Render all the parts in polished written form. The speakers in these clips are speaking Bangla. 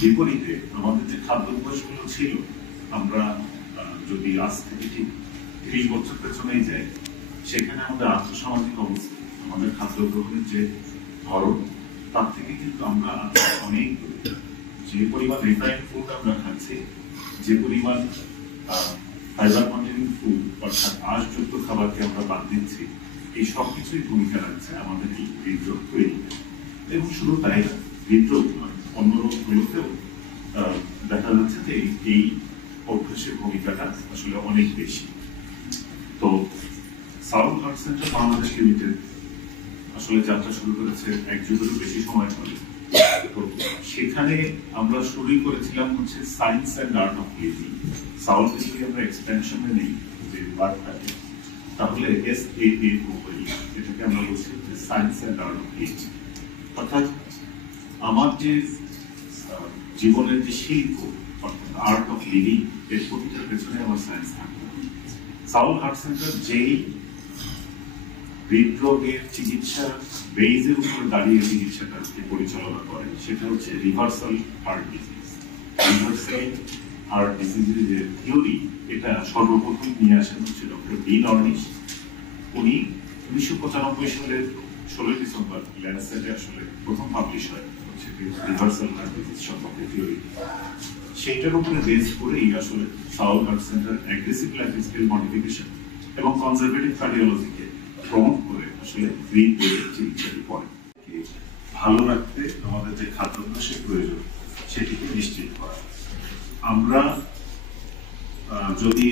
বিপরীতে আমাদের যে খাদ্যাভ্যাসগুলো ছিল, আমরা যদি আজ থেকে ঠিক 30 বছর পেছনেই যাই, সেখানে আমাদের আর্থসামাজিক অবস্থা, আমাদের খাদ্য গ্রহণের যে ধরন, তার থেকে কিন্তু আমরা অনেক দূরে। যে পরিমাণ রিফাইন্ড ফুড আমরা খাচ্ছি, যে পরিমাণ ফাইবার কন্টেনিং ফুড অর্থাৎ আঁশযুক্ত খাবারকে আমরা বাদ দিচ্ছি, এই সব কিছুই ভূমিকা রাখছে আমাদের এই হৃদরোগ তৈরি। এবং শুধু তাই না, হৃদরোগ নয়, অন্য রোগগুলোতেও দেখা যাচ্ছে যে এই অভ্যাসের ভূমিকাটা আসলে অনেক বেশি। তো south heart centre Bangladesh limited আসলে যাত্রা শুরু করেছে 1 যুগেরও বেশি সময় ধরে। তো সেখানে আমরা শুরুই করেছিলাম হচ্ছে science and art of living. South যদি আমরা এক্সপেনশনে নেই যে ওয়ার্ডটাকে, তাহলে SAAOE, এটাকে আমরা বলছি যে science and art of living. অর্থাৎ আমার যে জীবনের যে শিল্প, অর্থাৎ আর্ট অফ লিভিং, এর প্রতিটার পেছনে আমার সায়েন্স থাকবে। সাউথ হার্ট সেন্টার যেই হৃদরোগের চিকিৎসা বেইজের উপর দাঁড়িয়ে চিকিৎসাটাকে পরিচালনা করে, সেটা হচ্ছে reversal heart disease. Reversal heart ডিজিজের যে থিওরি, এটা সর্বপ্রথম নিয়ে আসেন হচ্ছে ডক্টর ডি নর্নিশ। উনি 1995 সালের 16 ডিসেম্বর ল্যান্সেটে আসলে প্রথম পাবলিশ হয় হচ্ছে রিভার্সাল হার্ট ডিজিজ সম্পর্কে থিওরি। সেইটার উপরে বেস করেই আসলে south heart centre aggressive lifestyle modification এবং কনজারভেটিভ কার্ডিওলজিকে প্রমোট করে আসলে হৃদরোগের চিকিৎসাটি করে। ভালো রাখতে আমাদের যে খাদ্যাভ্যাসের প্রয়োজন, সেটিকে নিশ্চিত করা। আমরা যদি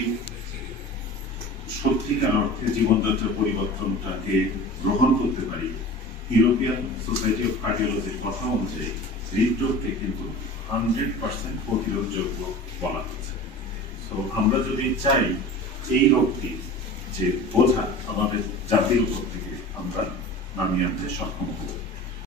সত্যিকার অর্থে জীবনযাত্রার পরিবর্তনটাকে গ্রহণ করতে পারি, ইউরোপিয়ান সোসাইটি অফ কার্ডিওলজির কথা অনুযায়ী হৃদরোগকে কিন্তু 100% প্রতিরোধযোগ্য বলা হচ্ছে। তো আমরা যদি চাই এই রোগটি যে বোঝা আমাদের জাতির উপর থেকে আমরা নামিয়ে আনতে সক্ষম হব।